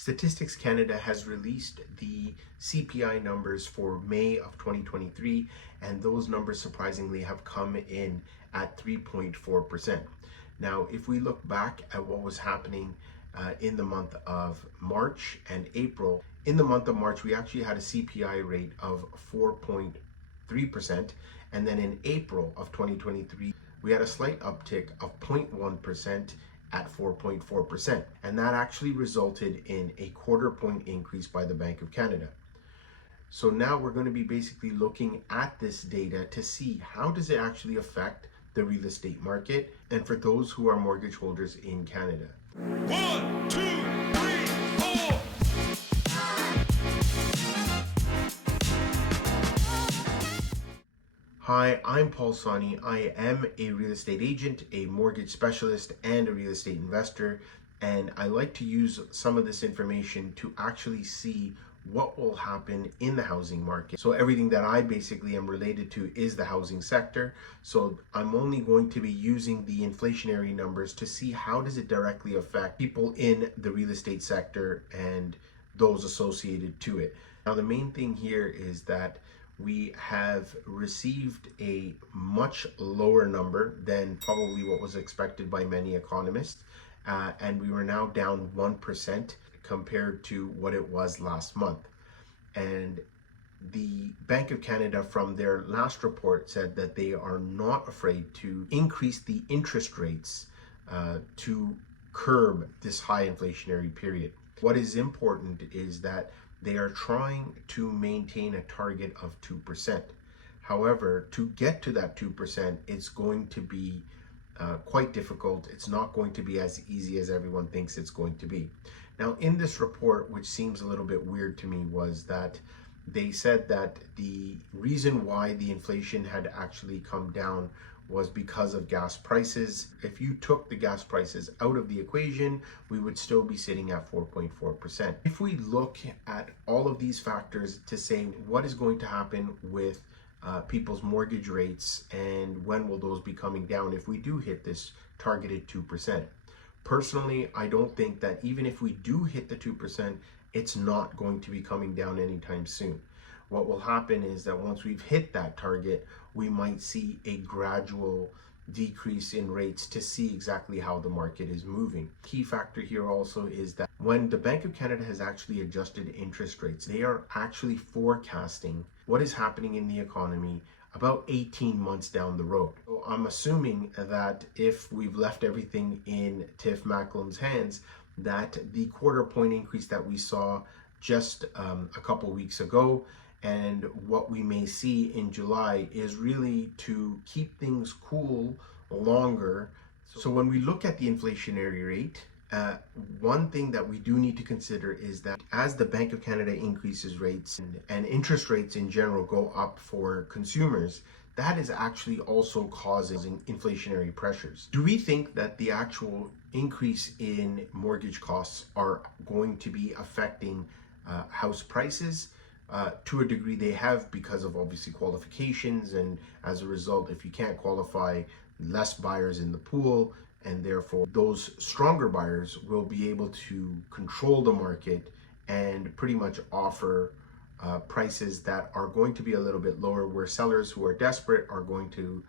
Statistics Canada has released the CPI numbers for May of 2023, and those numbers surprisingly have come in at 3.4%. Now, if we look back at what was happening in the month of March and April, in the month of March, we actually had a CPI rate of 4.3%, and then in April of 2023, we had a slight uptick of 0.1% at 4.4%, and that actually resulted in a quarter point increase by the Bank of Canada. So now we're going to be basically looking at this data to see how does it actually affect the real estate market and for those who are mortgage holders in Canada. 1, 2, 3, 4. Hi, I'm Paul Sani. I am a real estate agent, a mortgage specialist, and a real estate investor. And I like to use some of this information to actually see what will happen in the housing market. So everything that I basically am related to is the housing sector. So I'm only going to be using the inflationary numbers to see how does it directly affect people in the real estate sector and those associated to it. Now, the main thing here is that we have received a much lower number than probably what was expected by many economists. And we were now down 1% compared to what it was last month. And the Bank of Canada, from their last report, said that they are not afraid to increase the interest rates to curb this high inflationary period. What is important is that they are trying to maintain a target of 2%. However, to get to that 2%, it's going to be quite difficult. It's not going to be as easy as everyone thinks it's going to be. Now, in this report, which seems a little bit weird to me, was that they said that the reason why the inflation had actually come down was because of gas prices. If you took the gas prices out of the equation, we would still be sitting at 4.4%. If we look at all of these factors to say what is going to happen with people's mortgage rates and when will those be coming down if we do hit this targeted 2%. Personally, I don't think that even if we do hit the 2%, it's not going to be coming down anytime soon. What will happen is that once we've hit that target, we might see a gradual decrease in rates to see exactly how the market is moving. Key factor here also is that when the Bank of Canada has actually adjusted interest rates, they are actually forecasting what is happening in the economy about 18 months down the road. So I'm assuming that if we've left everything in Tiff Macklin's hands, that the quarter point increase that we saw just a couple weeks ago and what we may see in July is really to keep things cool longer. So when we look at the inflationary rate, one thing that we do need to consider is that as the Bank of Canada increases rates and interest rates in general go up for consumers, that is actually also causing inflationary pressures. Do we think that the actual increase in mortgage costs are going to be affecting house prices? To a degree they have, because of obviously qualifications, and as a result, if you can't qualify, less buyers in the pool, and therefore those stronger buyers will be able to control the market and pretty much offer prices that are going to be a little bit lower, where sellers who are desperate are going to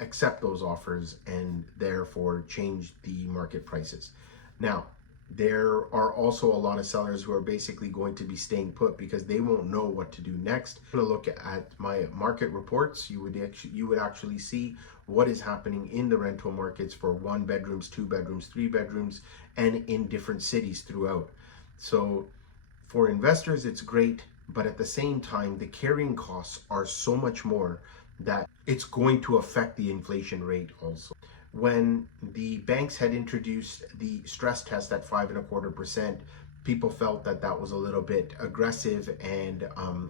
accept those offers and therefore change the market prices. Now, there are also a lot of sellers who are basically going to be staying put because they won't know what to do next. I'm going to look at my market reports. You would actually see what is happening in the rental markets for 1 bedrooms, 2 bedrooms, 3 bedrooms, and in different cities throughout. So for investors, it's great, but at the same time, the carrying costs are so much more that it's going to affect the inflation rate also. When the banks had introduced the stress test at 5.25%, people felt that that was a little bit aggressive and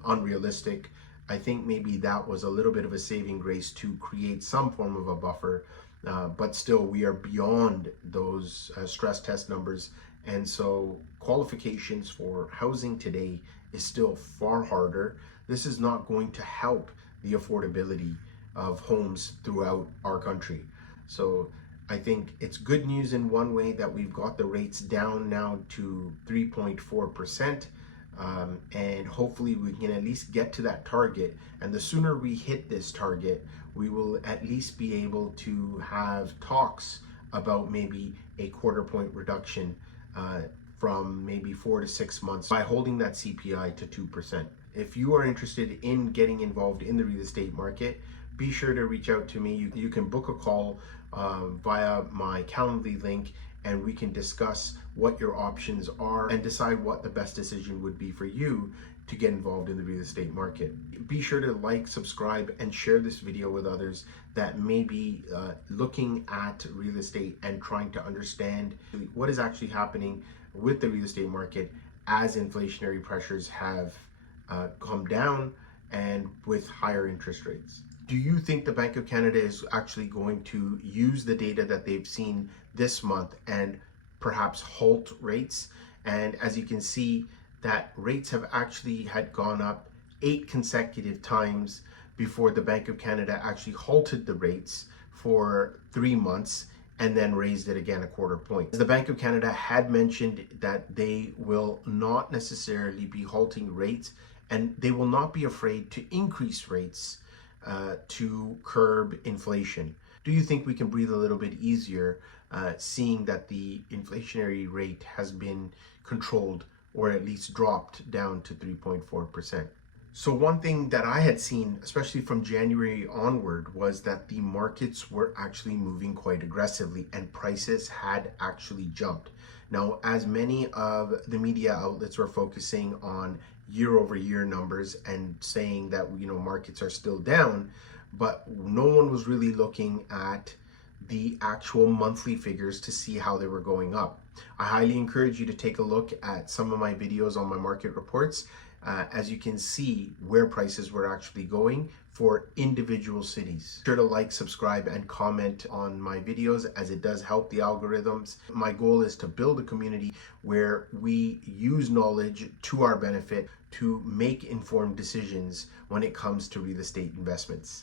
unrealistic. I think maybe that was a little bit of a saving grace to create some form of a buffer, but still we are beyond those stress test numbers. And so qualifications for housing today is still far harder. This is not going to help the affordability of homes throughout our country. So I think it's good news in one way that we've got the rates down now to 3.4%. And hopefully we can at least get to that target. And the sooner we hit this target, we will at least be able to have talks about maybe a quarter point reduction from maybe 4 to 6 months by holding that CPI to 2%. If you are interested in getting involved in the real estate market, be sure to reach out to me. You can book a call via my Calendly link, and we can discuss what your options are and decide what the best decision would be for you to get involved in the real estate market. Be sure to like, subscribe, and share this video with others that may be looking at real estate and trying to understand what is actually happening with the real estate market as inflationary pressures have come down and with higher interest rates. Do you think the Bank of Canada is actually going to use the data that they've seen this month and perhaps halt rates? And as you can see, that rates have actually had gone up 8 consecutive times before the Bank of Canada actually halted the rates for 3 months and then raised it again a quarter point. The Bank of Canada had mentioned that they will not necessarily be halting rates, and they will not be afraid to increase rates to curb inflation. Do you think we can breathe a little bit easier seeing that the inflationary rate has been controlled or at least dropped down to 3.4%? So one thing that I had seen, especially from January onward, was that the markets were actually moving quite aggressively and prices had actually jumped. Now, as many of the media outlets were focusing on year-over-year numbers and saying that, markets are still down, but no one was really looking at the actual monthly figures to see how they were going up. I highly encourage you to take a look at some of my videos on my market reports, as you can see where prices were actually going for individual cities. Be sure to like, subscribe, and comment on my videos, as it does help the algorithms. My goal is to build a community where we use knowledge to our benefit to make informed decisions when it comes to real estate investments.